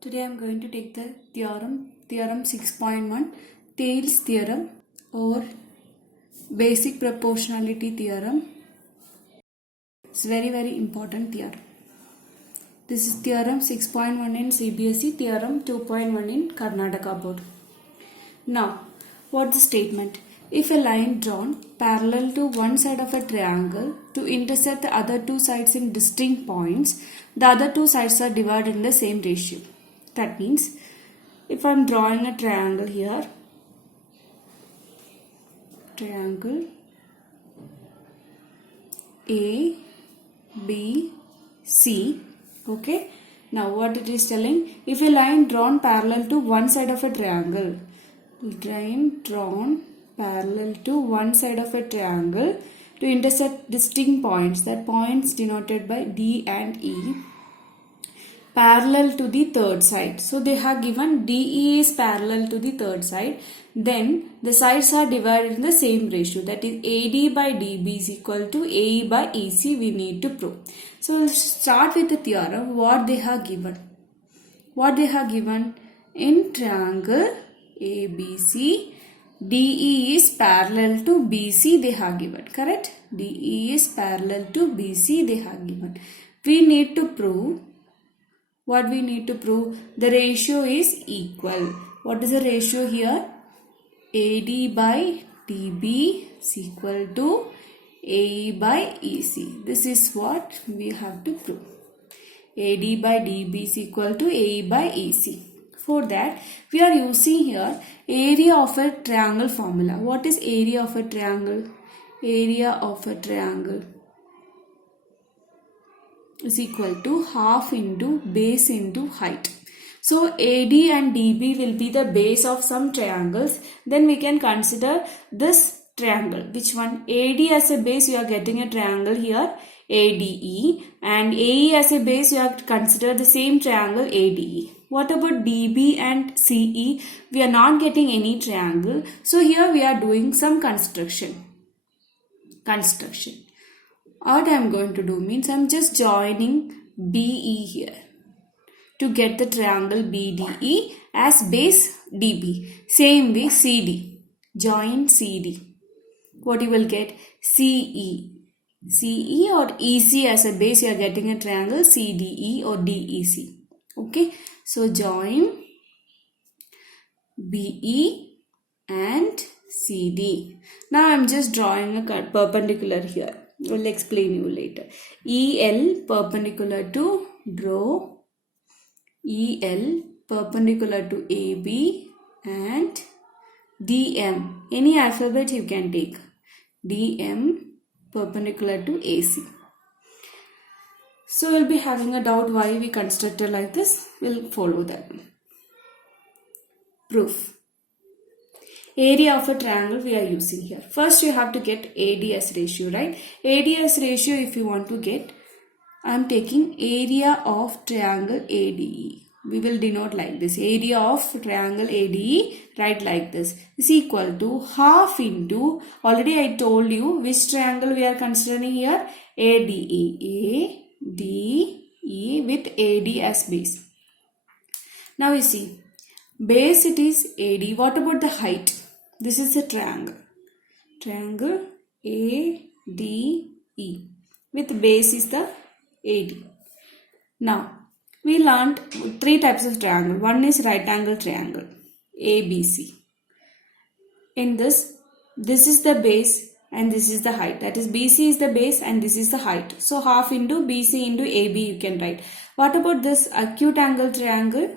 Today I am going to take the theorem 6.1, Thales theorem or basic proportionality theorem. It's very important theorem. This is theorem 6.1 in CBSE, theorem 2.1 in Karnataka board. Now, what's the statement? If a line drawn parallel to one side of a triangle to intersect the other two sides in distinct points, the other two sides are divided in the same ratio. That means, if I am drawing a triangle here, triangle A, B, C, okay. Now what it is telling, if a line drawn parallel to one side of a triangle, line drawn parallel to one side of a triangle to intersect distinct points, that points denoted by D and E, parallel to the third side. So they have given DE is parallel to the third side. Then the sides are divided in the same ratio, that is AD by DB is equal to AE by EC we need to prove. So we'll start with the theorem what they have given. What they have given in triangle ABC, DE is parallel to BC they have given, correct? DE is parallel to BC they have given. We need to prove, what we need to prove? The ratio is equal. What is the ratio here? AD by DB is equal to AE by EC. This is what we have to prove. AD by DB is equal to AE by EC. For that, we are using here area of a triangle formula. What is area of a triangle? Area of a triangle is equal to half into base into height. So AD and DB will be the base of some triangles. Then we can consider this triangle. Which one? AD as a base, you are getting a triangle here, ADE, and AE as a base, you have to consider the same triangle ADE. What about DB and CE? We are not getting any triangle. So here we are doing some construction. What I am going to do means I am just joining BE here to get the triangle BDE as base DB. Same way CD. Join CD. What you will get? CE. CE or EC as a base, you are getting a triangle CDE or DEC. Okay. So join BE and CD. Now I am just drawing a perpendicular here. I will explain you later. EL perpendicular to draw EL perpendicular to AB and DM. Any alphabet you can take. DM perpendicular to AC. So we'll be having a doubt why we constructed like this. We'll follow that. Proof. Area of a triangle we are using here. First you have to get AD as ratio, right? AD as ratio if you want to get, I am taking area of triangle ADE. We will denote like this. Area of triangle ADE, write like this, is equal to half into, already I told you which triangle we are considering here, ADE. ADE with AD as base. Now you see, base it is AD. What about the height? This is a triangle. Triangle ADE with base is the AD. Now, we learned three types of triangle. One is right angle triangle, ABC. In this is the base and this is the height. That is BC is the base and this is the height. So, half into BC into AB you can write. What about this acute angle triangle?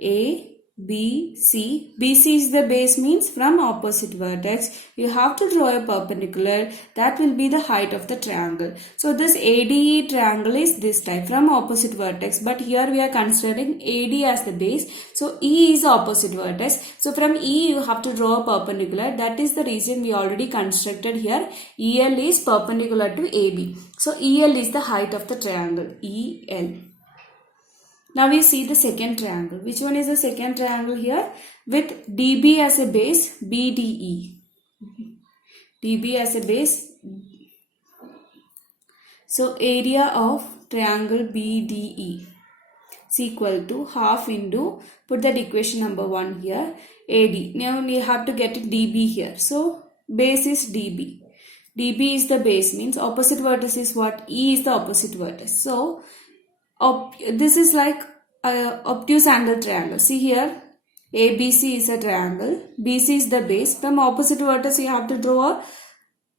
ABC. BC is the base means from opposite vertex. You have to draw a perpendicular. That will be the height of the triangle. So this ADE triangle is this type from opposite vertex. But here we are considering AD as the base. So E is opposite vertex. So from E you have to draw a perpendicular. That is the reason we already constructed here. EL is perpendicular to AB. So EL is the height of the triangle. EL. Now we see the second triangle. Which one is the second triangle here? With DB as a base, BDE. DB as a base. So area of triangle BDE. is equal to half into, put that equation number 1 here, AD. Now you have to get it dB here. So base is dB. dB is the base, means opposite vertex is what? E is the opposite vertex. So this is like a obtuse angle triangle. See here, ABC is a triangle, BC is the base. From opposite vertex you have to draw a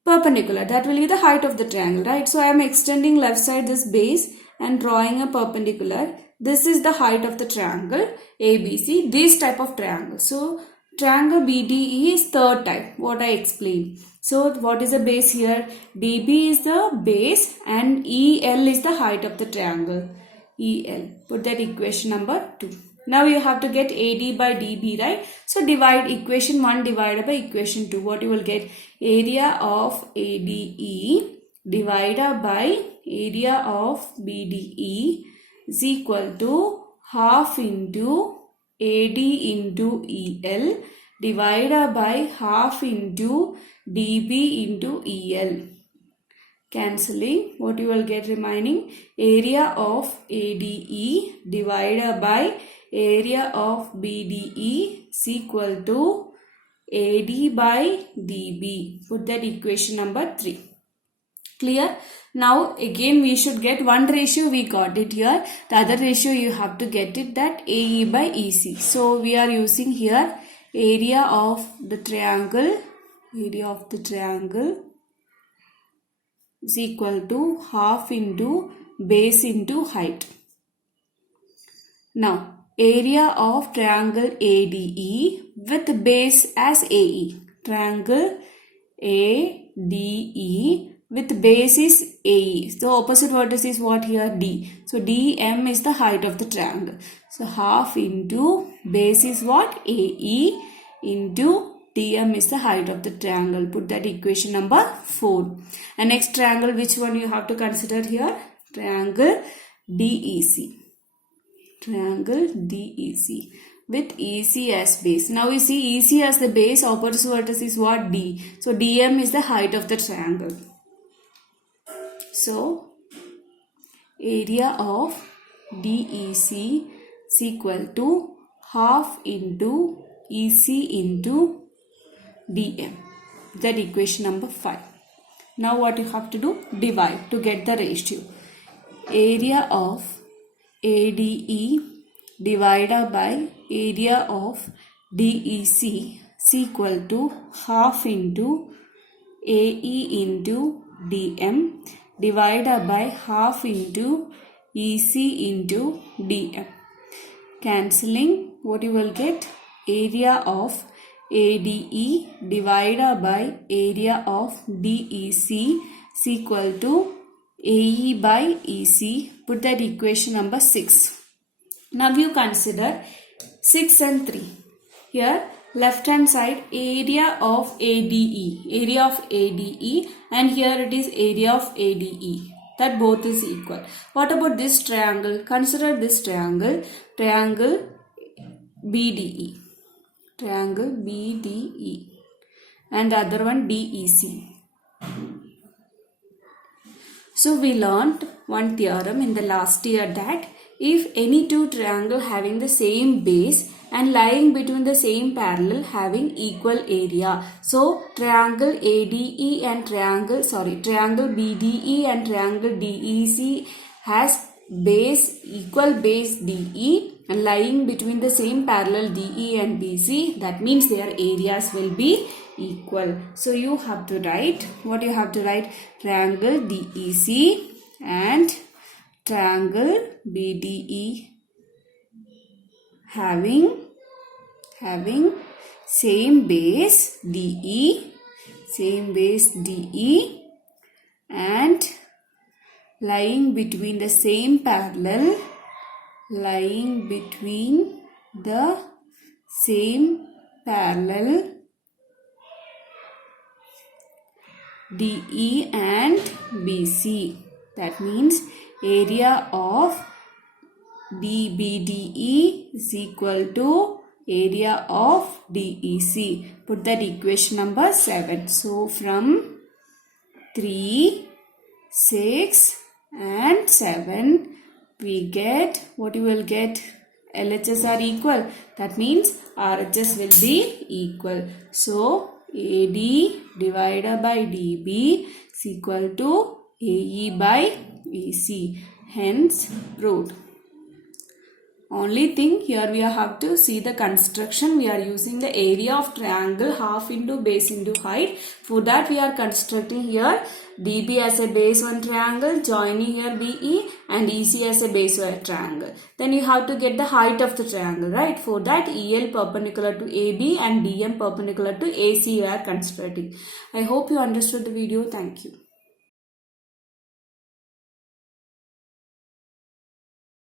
perpendicular. That will be the height of the triangle, right? So I am extending left side this base and drawing a perpendicular. This is the height of the triangle ABC, this type of triangle. So triangle BDE is third type, what I explained. So what is the base here? DB is the base and EL is the height of the triangle. EL. Put that equation number 2. Now you have to get AD by DB, right? So divide equation 1 divided by equation 2. What you will get? Area of ADE divided by area of BDE is equal to half into AD into EL divided by half into DB into EL. Cancelling, what you will get remaining? Area of ADE divided by area of BDE is equal to AD by DB. Put that equation number 3. Clear? Now again we should get one ratio, we got it here. The other ratio you have to get it, that AE by EC. So we are using here area of the triangle is equal to half into base into height. Now area of triangle ADE with base as AE. Triangle ADE with base is AE. So opposite vertex is what here? D. So DM is the height of the triangle. So half into base is what? AE into DM is the height of the triangle. Put that equation number 4. And next triangle, which one you have to consider here? Triangle DEC. Triangle DEC with EC as base. Now you see EC as the base, opposite vertex is what? D. So DM is the height of the triangle. So area of DEC is equal to half into EC into DM. That equation number 5. Now what you have to do? Divide to get the ratio. Area of ADE divided by area of DEC is equal to half into AE into DM divided by half into EC into DM. Cancelling, what you will get? Area of ADE divided by area of DEC is equal to AE by EC. Put that equation number 6. Now you consider 6 and 3. Here left hand side area of ADE, and here it is area of ADE. That both is equal. What about this triangle? Consider this triangle, triangle BDE. Triangle BDE and the other one DEC. So we learnt one theorem in the last year that if any two triangles having the same base and lying between the same parallel having equal area. So triangle ADE and triangle BDE and triangle DEC has equal base DE and lying between the same parallel DE and BC, that means their areas will be equal. So you have to write, what you have to write? Triangle DEC and triangle BDE having same base DE and lying between the same parallel DE and BC. That means area of DBDE is equal to area of DEC. Put that equation number 7. So from 3, 6 and 7 we get, what you will get? LHS are equal. That means RHS will be equal. So AD divided by DB is equal to AE by EC. Hence proved. Only thing here we have to see the construction. We are using the area of triangle half into base into height. For that we are constructing here DB as a base 1 triangle, joining here BE, and EC as a base 1 triangle. Then you have to get the height of the triangle, right? For that EL perpendicular to AB and DM perpendicular to AC we are constructing. I hope you understood the video. Thank you.